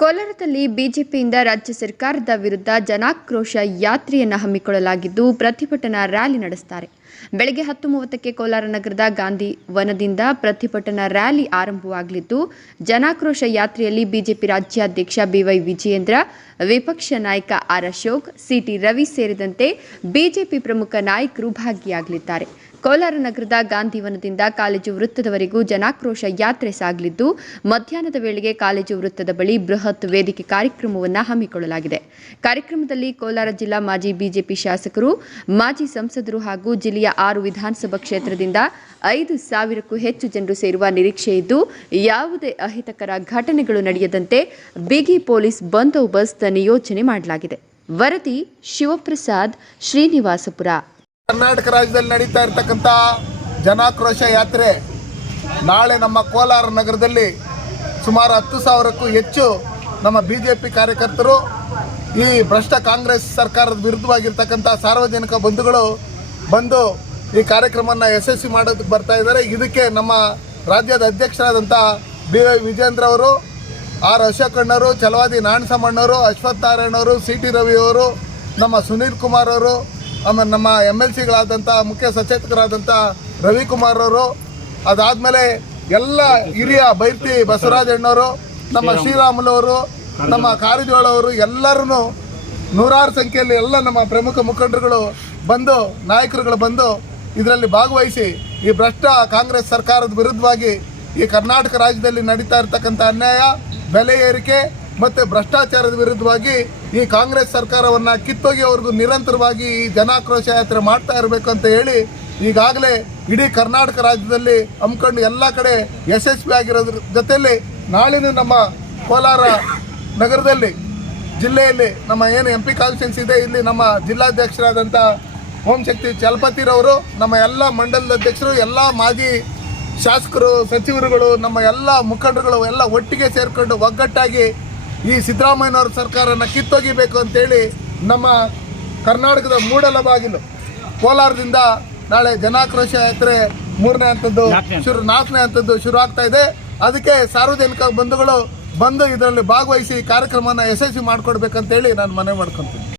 ಕೋಲಾರದಲ್ಲಿ ಬಿಜೆಪಿಯಿಂದ ರಾಜ್ಯ ಸರ್ಕಾರದ ವಿರುದ್ಧ ಜನಾಕ್ರೋಶ ಯಾತ್ರೆಯನ್ನು ಹಮ್ಮಿಕೊಳ್ಳಲಾಗಿದ್ದು ಪ್ರತಿಭಟನಾ ರ್ಯಾಲಿ ನಡೆಸುತ್ತಾರೆ. ಬೆಳಗ್ಗೆ 10:30ಕ್ಕೆ ಕೋಲಾರ ನಗರದ ಗಾಂಧಿ ವನದಿಂದ ಪ್ರತಿಭಟನಾ ರ್ಯಾಲಿ ಆರಂಭವಾಗಲಿದ್ದು ಜನಾಕ್ರೋಶ ಯಾತ್ರೆಯಲ್ಲಿ ಬಿಜೆಪಿ ರಾಜ್ಯಾಧ್ಯಕ್ಷ ಬಿವೈ ವಿಜಯೇಂದ್ರ, ವಿಪಕ್ಷ ನಾಯಕ ಆರ್ ಅಶೋಕ್, ಸಿಟಿ ರವಿ ಸೇರಿದಂತೆ ಬಿಜೆಪಿ ಪ್ರಮುಖ ನಾಯಕರು ಭಾಗಿಯಾಗಲಿದ್ದಾರೆ. ಕೋಲಾರ ನಗರದ ಗಾಂಧಿವನದಿಂದ ಕಾಲೇಜು ವೃತ್ತದವರೆಗೂ ಜನಾಕ್ರೋಶ ಯಾತ್ರೆ ಸಾಗಲಿದ್ದು ಮಧ್ಯಾಹ್ನದ ವೇಳೆಗೆ ಕಾಲೇಜು ವೃತ್ತದ ಬಳಿ ಬೃಹತ್ ವೇದಿಕೆ ಕಾರ್ಯಕ್ರಮವನ್ನು ಹಮ್ಮಿಕೊಳ್ಳಲಾಗಿದೆ. ಕಾರ್ಯಕ್ರಮದಲ್ಲಿ ಕೋಲಾರ ಜಿಲ್ಲಾ ಮಾಜಿ ಬಿಜೆಪಿ ಶಾಸಕರು, ಮಾಜಿ ಸಂಸದರು ಹಾಗೂ ಜಿಲ್ಲೆಯ 6 ವಿಧಾನಸಭಾ ಕ್ಷೇತ್ರದಿಂದ 5,000ಕ್ಕೂ ಹೆಚ್ಚು ಜನರು ಸೇರುವ ನಿರೀಕ್ಷೆ ಇದ್ದು ಯಾವುದೇ ಅಹಿತಕರ ಘಟನೆಗಳು ನಡೆಯದಂತೆ ಬಿಗಿ ಪೊಲೀಸ್ ಬಂದೋಬಸ್ತ್ ನಿಯೋಜನೆ ಮಾಡಲಾಗಿದೆ. ವರದಿ ಶಿವಪ್ರಸಾದ್, ಶ್ರೀನಿವಾಸಪುರ. ಕರ್ನಾಟಕ ರಾಜ್ಯದಲ್ಲಿ ನಡೀತಾ ಇರತಕ್ಕಂಥ ಜನಾಕ್ರೋಶ ಯಾತ್ರೆ ನಾಳೆ ನಮ್ಮ ಕೋಲಾರ ನಗರದಲ್ಲಿ ಸುಮಾರು 10,000ಕ್ಕೂ ಹೆಚ್ಚು ನಮ್ಮ ಬಿಜೆಪಿ ಕಾರ್ಯಕರ್ತರು, ಈ ಭ್ರಷ್ಟ ಕಾಂಗ್ರೆಸ್ ಸರ್ಕಾರದ ವಿರುದ್ಧವಾಗಿರ್ತಕ್ಕಂಥ ಸಾರ್ವಜನಿಕ ಬಂಧುಗಳು ಬಂದು ಈ ಕಾರ್ಯಕ್ರಮವನ್ನು ಯಶಸ್ವಿ ಮಾಡೋದಕ್ಕೆ ಬರ್ತಾ ಇದ್ದಾರೆ. ಇದಕ್ಕೆ ನಮ್ಮ ರಾಜ್ಯದ ಅಧ್ಯಕ್ಷರಾದಂಥ ಬಿವೈ ವಿಜೇಂದ್ರ ಅವರು, ಆರ್ ಅಶೋಕ್ ಅಣ್ಣವರು, ಛಲವಾದಿ ನಾರಾಯಣಸ್ವಾಮಣ್ಣವರು, ಅಶ್ವಥ್ ನಾರಾಯಣವರು, ಸಿಟಿ ರವಿ ಅವರು, ನಮ್ಮ ಸುನೀಲ್ ಕುಮಾರ್ ಅವರು, ಆಮೇಲೆ ನಮ್ಮ MLCಗಳಾದಂಥ ಮುಖ್ಯ ಸಚೇತಕರಾದಂಥ ರವಿಕುಮಾರ್ ಅವರು, ಅದಾದಮೇಲೆ ಎಲ್ಲ ಹಿರಿಯ ಬೈರ್ತಿ ಬಸವರಾಜಣ್ಣವರು, ನಮ್ಮ ಶ್ರೀರಾಮುಲವರು, ನಮ್ಮ ಕಾರಜೋಳ ಅವರು, ಎಲ್ಲರೂ ನೂರಾರು ಸಂಖ್ಯೆಯಲ್ಲಿ ಎಲ್ಲ ನಮ್ಮ ಪ್ರಮುಖ ಮುಖಂಡರುಗಳು ಬಂದು, ನಾಯಕರುಗಳು ಬಂದು ಇದರಲ್ಲಿ ಭಾಗವಹಿಸಿ ಈ ಭ್ರಷ್ಟ ಕಾಂಗ್ರೆಸ್ ಸರ್ಕಾರದ ವಿರುದ್ಧವಾಗಿ ಈ ಕರ್ನಾಟಕ ರಾಜ್ಯದಲ್ಲಿ ನಡೀತಾ ಇರತಕ್ಕಂಥ ಅನ್ಯಾಯ, ಬೆಲೆ ಏರಿಕೆ ಮತ್ತು ಭ್ರಷ್ಟಾಚಾರದ ವಿರುದ್ಧವಾಗಿ ಈ ಕಾಂಗ್ರೆಸ್ ಸರ್ಕಾರವನ್ನು ಕಿತ್ತೊಗೆಯವರೆಗೂ ನಿರಂತರವಾಗಿ ಈ ಜನಾಕ್ರೋಶ ಯಾತ್ರೆ ಮಾಡ್ತಾ ಇರಬೇಕು ಅಂತ ಹೇಳಿ ಈಗಾಗಲೇ ಇಡೀ ಕರ್ನಾಟಕ ರಾಜ್ಯದಲ್ಲಿ ಹಮ್ಮಿಕೊಂಡು ಎಲ್ಲ ಕಡೆ ಯಶಸ್ವಿ ಆಗಿರೋದ್ರ ಜೊತೆಯಲ್ಲಿ ನಾಳಿನ ನಮ್ಮ ಕೋಲಾರ ನಗರದಲ್ಲಿ ಜಿಲ್ಲೆಯಲ್ಲಿ ನಮ್ಮ ಏನು MP ಕಾನ್ಸ್ಟಿಟ್ಯೂನ್ಸಿ ಇದೆ, ಇಲ್ಲಿ ನಮ್ಮ ಜಿಲ್ಲಾಧ್ಯಕ್ಷರಾದಂಥ ಓಂಶಕ್ತಿ ಚಲಪತಿರವರು, ನಮ್ಮ ಎಲ್ಲ ಮಂಡಲದ ಅಧ್ಯಕ್ಷರು, ಎಲ್ಲ ಮಾಜಿ ಶಾಸಕರು, ಸಚಿವರುಗಳು, ನಮ್ಮ ಎಲ್ಲ ಮುಖಂಡರುಗಳು ಎಲ್ಲ ಒಟ್ಟಿಗೆ ಸೇರಿಕೊಂಡು ಒಗ್ಗಟ್ಟಾಗಿ ಈ ಸಿದ್ದರಾಮಯ್ಯನವ್ರ ಸರ್ಕಾರನ ಕಿತ್ತೊಗಿಬೇಕು ಅಂತೇಳಿ ನಮ್ಮ ಕರ್ನಾಟಕದ ಮೂಡಲಬಾಗಿಲು ಕೋಲಾರದಿಂದ ನಾಳೆ ಜನಾಕ್ರೋಶ ಯಾತ್ರೆ 3ನೇ ಹಂತದ್ದು 4ನೇ ಹಂತದ್ದು ಶುರು ಆಗ್ತಾ ಇದೆ. ಅದಕ್ಕೆ ಸಾರ್ವಜನಿಕ ಬಂಧುಗಳು ಬಂದು ಇದರಲ್ಲಿ ಭಾಗವಹಿಸಿ ಕಾರ್ಯಕ್ರಮನ ಯಶಸ್ವಿ ಮಾಡಿಕೊಡ್ಬೇಕಂತೇಳಿ ನಾನು ಮನವಿ ಮಾಡ್ಕೊತೀನಿ.